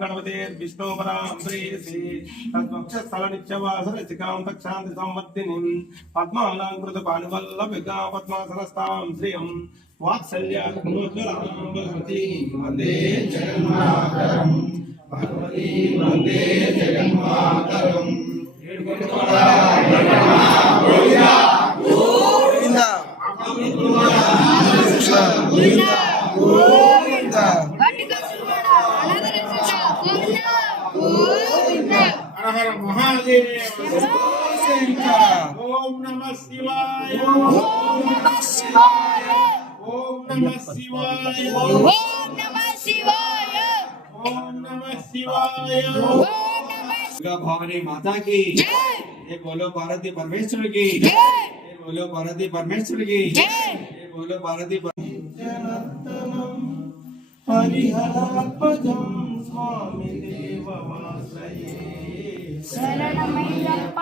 गणपते विष्णु पराम्प्रेयसी तद्वक्षस्थल नित्यवासरसिकां तक्षान्ति संवर्धिनीं पद्मालंकृत पाणिवल्लभिका पद्मासनस्तां श्रियं वात्सल्यात्मोज्ज्वलां भगवतीं वन्दे जगन्मातरं भगवतीं वन्दे जगन्मातरं महादेव ओम नमः शिवाय ओम नमः शिवाय ओम नमः शिवाय ओम नमः शिवाय ओम नमः शिवाय भवानी माता की ये बोलो पार्वती परमेश्वर की ये बोलो पार्वती परमेश्वर की ये बोलो पार्वती हरिहरात्मजं स्वामी देववासये शरणमय्यप्पा।